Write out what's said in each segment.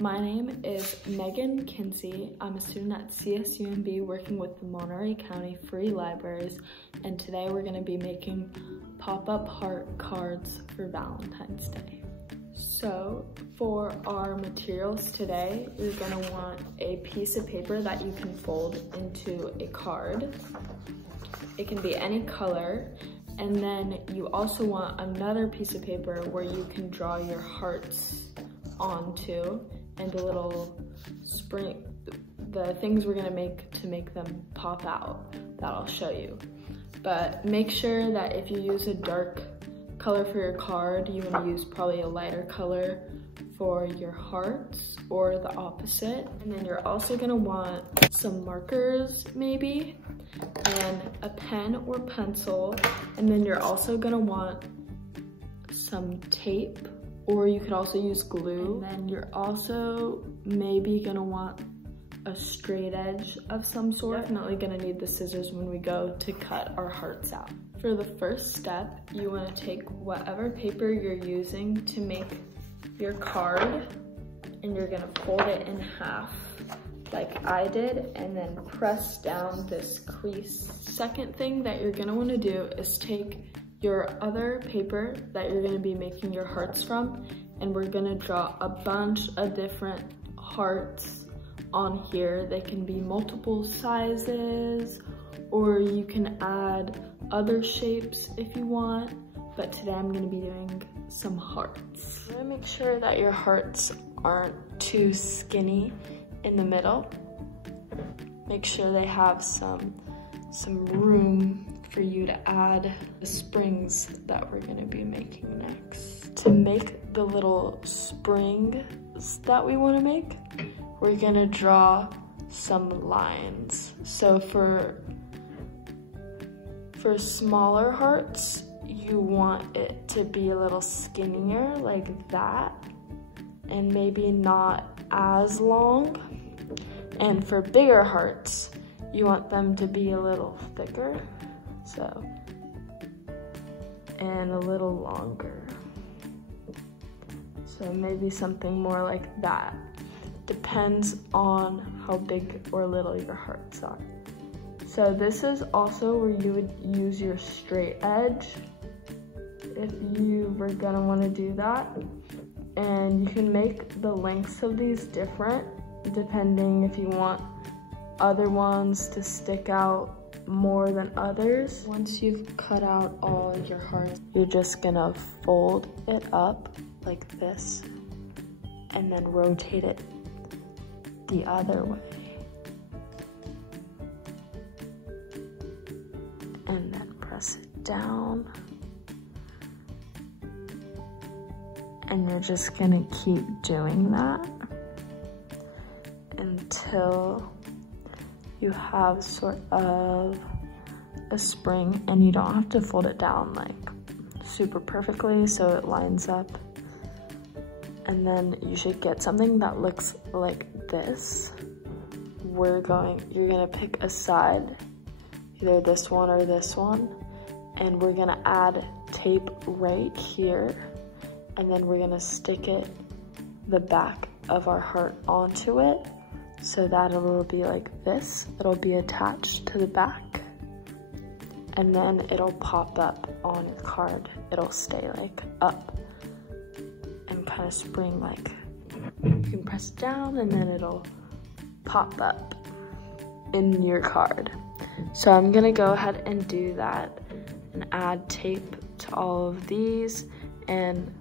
My name is Megan Kinsey. I'm a student at CSUMB working with the Monterey County Free Libraries, and today we're going to be making pop-up heart cards for Valentine's Day. So for our materials today, you're going to want a piece of paper that you can fold into a card. It can be any color. And then you also want another piece of paper where you can draw your hearts onto, and a little spring, the things we're gonna make to make them pop out that I'll show you. But make sure that if you use a dark color for your card, you wanna use probably a lighter color for your hearts or the opposite. And then you're also gonna want some markers maybe, and a pen or pencil. And then you're also gonna want some tape, or you could also use glue. And then you're also maybe gonna want a straight edge of some sort. Definitely gonna need the scissors when we go to cut our hearts out. For the first step, you wanna take whatever paper you're using to make your card, and you're gonna fold it in half like I did, and then press down this crease. Second thing that you're gonna wanna do is take your other paper that you're gonna be making your hearts from, and we're gonna draw a bunch of different hearts on here. They can be multiple sizes, or you can add other shapes if you want, but today I'm gonna be doing some hearts. You wanna make sure that your hearts aren't too skinny in the middle. Make sure they have some room for you to add the springs that we're gonna be making next. To make the little springs that we wanna make, we're gonna draw some lines. So for smaller hearts, you want it to be a little skinnier like that, and maybe not as long. And for bigger hearts, you want them to be a little thicker, so, and a little longer. So maybe something more like that. Depends on how big or little your hearts are. So this is also where you would use your straight edge if you were gonna wanna do that. And you can make the lengths of these different depending if you want other ones to stick out more than others. Once you've cut out all your hearts, you're just gonna fold it up like this and then rotate it the other way. And then press it down. And you're just gonna keep doing that until you have sort of a spring, and you don't have to fold it down like super perfectly so it lines up. And then you should get something that looks like this. You're gonna pick a side, either this one or this one, and we're gonna add tape right here, and then we're gonna stick the back of our heart onto it, so that it will be like this. It'll be attached to the back, and then it'll pop up on your card. It'll stay like up and kind of spring like. You can press down and then it'll pop up in your card. So I'm gonna go ahead and do that and add tape to all of these and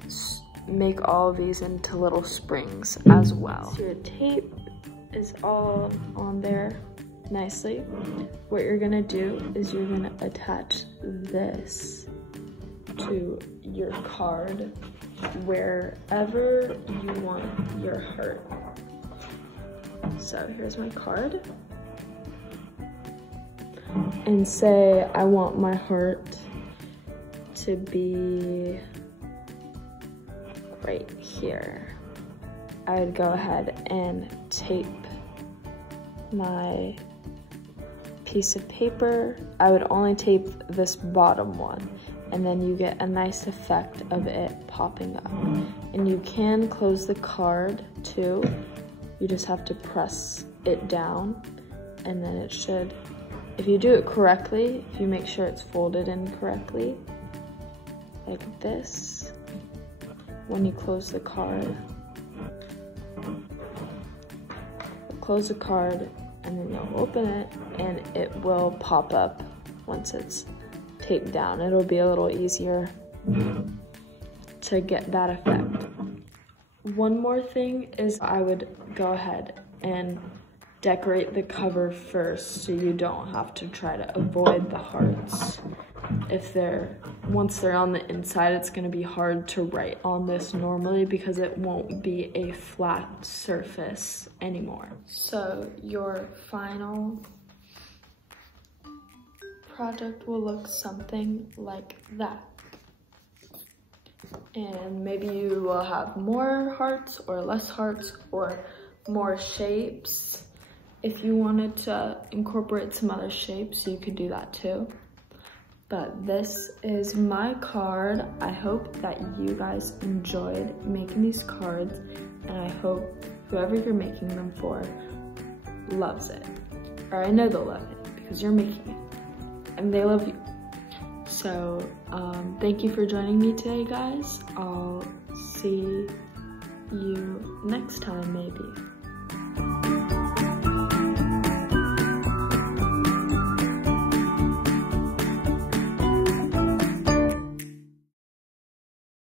make all of these into little springs as well. So your tape is all on there nicely. What you're gonna do is you're gonna attach this to your card wherever you want your heart. So here's my card. And say I want my heart to be right here. I would go ahead and tape my piece of paper. I would only tape this bottom one, and then you get a nice effect of it popping up. And you can close the card too. You just have to press it down, and then it should, if you do it correctly, if you make sure it's folded in correctly, like this, when you close the card, and then you'll open it, and it will pop up once it's taped down. It'll be a little easier to get that effect. One more thing is I would go ahead and decorate the cover first, so you don't have to try to avoid the hearts. Once they're on the inside, it's gonna be hard to write on this normally because it won't be a flat surface anymore. So your final project will look something like that. And maybe you will have more hearts or less hearts or more shapes. If you wanted to incorporate some other shapes, you could do that too. But this is my card. I hope that you guys enjoyed making these cards, and I hope whoever you're making them for loves it. Or I know they'll love it because you're making it and they love you. So thank you for joining me today, guys. I'll see you next time maybe.